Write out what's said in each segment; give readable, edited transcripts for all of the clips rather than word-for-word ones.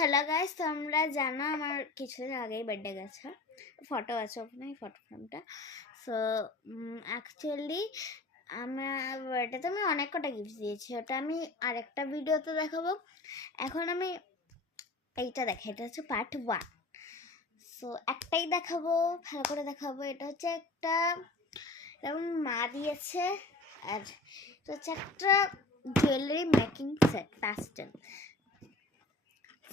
Hello guys, তোমরা জানো আমার কিছুদিন আগেই বার্থডে গেছে। ফটো আছে ওখানে, ফটো ফ্রেমটা। সো অ্যাকচুয়ালি আমার বার্থডেতে আমি অনেক কটা গিফট দিয়েছি, ওটা আমি আরেকটা ভিডিওতে দেখাবো। এখন আমি এইটা দেখাই, এটা হচ্ছে পার্ট 1। সো একটাই দেখাবো, ভালো করে দেখাবো। এটা হচ্ছে একটা এরকম মা দিয়েছে, আর এটা হচ্ছে একটা জুয়েলারি মেকিং সেট, প্যাস্টেল।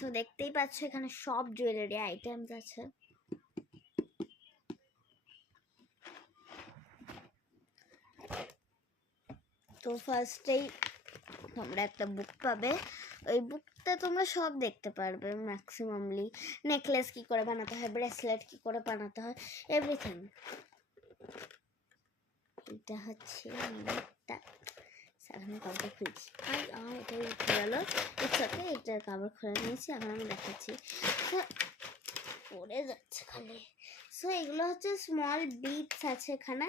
তো দেখতেই পাচ্ছ এখানে সব জুয়েলারি আইটেমস আছে। তো ফার্স্টেই তোমরা একটা বুক পাবে, ওই বুকটা তোমরা সব দেখতে পারবে ম্যাক্সিমামলি। নেকলেস কি করে বানাতে হয়, ব্রেসলেট কি করে বানাতে হয়, এভরিথিং। এটা হচ্ছে বুকটা। আমি কাপড় খুলছি, এটাই উঠে গেল। ইচ্ছাতে এটার কাপড় খুলে নিয়েছি, এখন আমি দেখাচ্ছি। পড়ে যাচ্ছে খালি। সো এগুলো হচ্ছে স্মল বিটস আছে এখানে,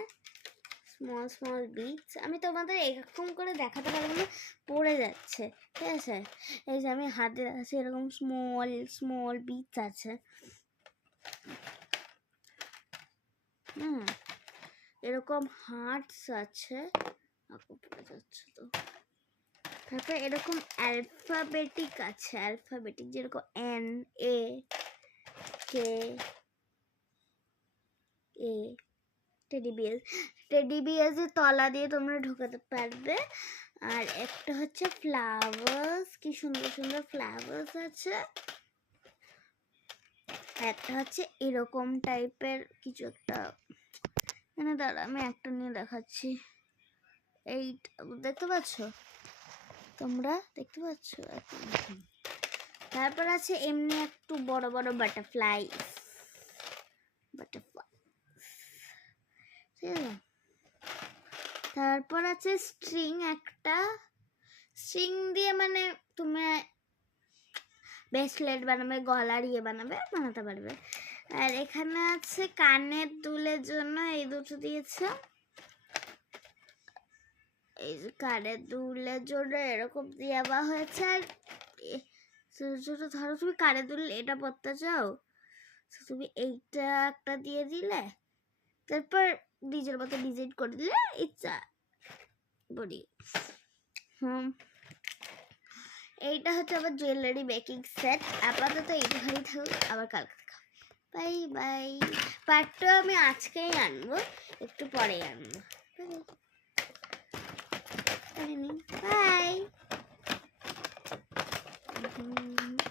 স্মল বিটস। আমি তোমাদের এরকম করে দেখাতে পারবো না, পড়ে যাচ্ছে, ঠিক আছে। এই যে আমি হাতে দেখাচ্ছি, এরকম স্মল বিটস আছে। এরকম হার্টস আছে, পড়ে যাচ্ছে তো। তারপর এরকম অ্যালফাবেটিক আছে, অ্যালফাবেটিক যেরকম N A K A। Teddy বিয়ারের তলা দিয়ে তোমরা ঢোকাতে পারবে। আর একটা হচ্ছে ফ্লাওয়ার্স, কি সুন্দর সুন্দর ফ্লাওয়ার্স আছে। একটা হচ্ছে এরকম টাইপের কিছু একটা, মানে দাঁড়া আমি একটা নিয়ে দেখাচ্ছি। এইটা দেখতে পাচ্ছ, তোমরা দেখতে পাচ্ছ। তারপর আছে এমনি একটু বড় বড় বাটারফ্লাই, তারপর আছে স্ট্রিং, একটা স্ট্রিং দিয়ে মানে তুমি ব্রেসলেট বানাবে, গলার বানাতে পারবে। আর এখানে আছে কানের দুলের জন্য, এই দুটো দিয়েছে। এই যে কানের দুলের জন্য এরকম দেওয়া হয়েছে। আর ছোট ধরো তুমি কানের দুল এটা পরতে চাও, তুমি এইটা একটা দিয়ে দিলে, তারপর নিজের মতো ডিজাইন করে দিলে, ইচ্ছা বডি। এইটা হচ্ছে আমার জুয়েলারি মেকিং সেট। আপাতত এইটুখানি থাকুক, আবার কালকে দেখাবো। Bye bye. পার্ট 2 আমি আজকেই আনবো, একটু পরেই আনবো। বাই।